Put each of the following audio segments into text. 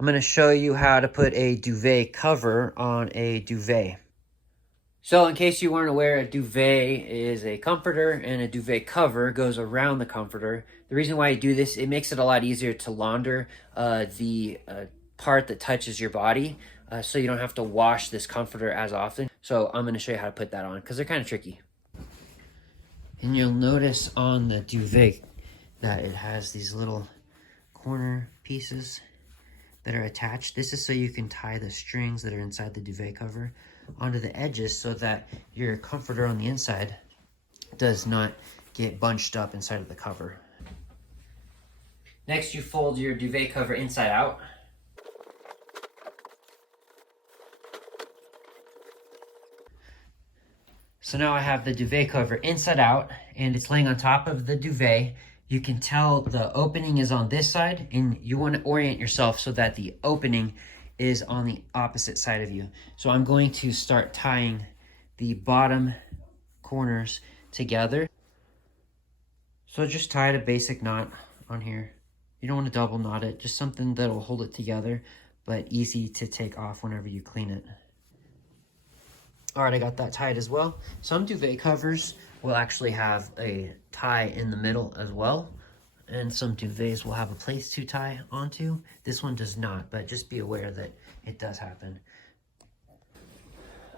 I'm going to show you how to put a duvet cover on a duvet. So in case you weren't aware, a duvet is a comforter and a duvet cover goes around the comforter. The reason why I do this, it makes it a lot easier to launder the part that touches your body, so you don't have to wash this comforter as often. So I'm going to show you how to put that on because they're kind of tricky. And you'll notice on the duvet that it has these little corner pieces that are attached. This is so you can tie the strings that are inside the duvet cover onto the edges so that your comforter on the inside does not get bunched up inside of the cover. Next, you fold your duvet cover inside out. So now I have the duvet cover inside out and it's laying on top of the duvet. You can tell the opening is on this side and you want to orient yourself so that the opening is on the opposite side of you. So I'm going to start tying the bottom corners together. So just tie a basic knot on here. You don't want to double knot it, just something that will hold it together, but easy to take off whenever you clean it. All right, I got that tied as well. Some duvet covers will actually have a tie in the middle as well. And some duvets will have a place to tie onto. This one does not, but just be aware that it does happen.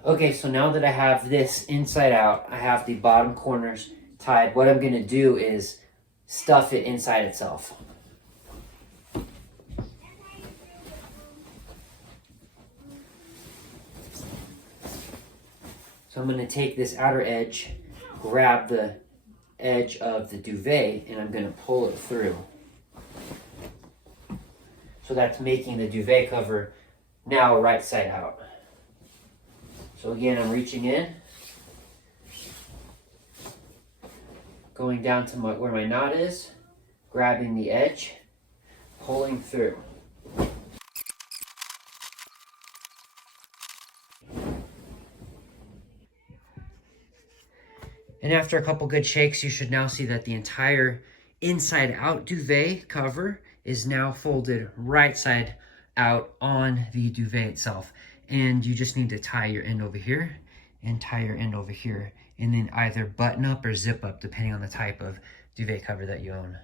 Okay, so now that I have this inside out, I have the bottom corners tied. What I'm gonna do is stuff it inside itself. So I'm going to take this outer edge, grab the edge of the duvet, and I'm going to pull it through. So that's making the duvet cover now right side out. So again, I'm reaching in, going down to where my knot is, grabbing the edge, pulling through. And after a couple good shakes, you should now see that the entire inside out duvet cover is now folded right side out on the duvet itself. And you just need to tie your end over here and tie your end over here, and then either button up or zip up depending on the type of duvet cover that you own.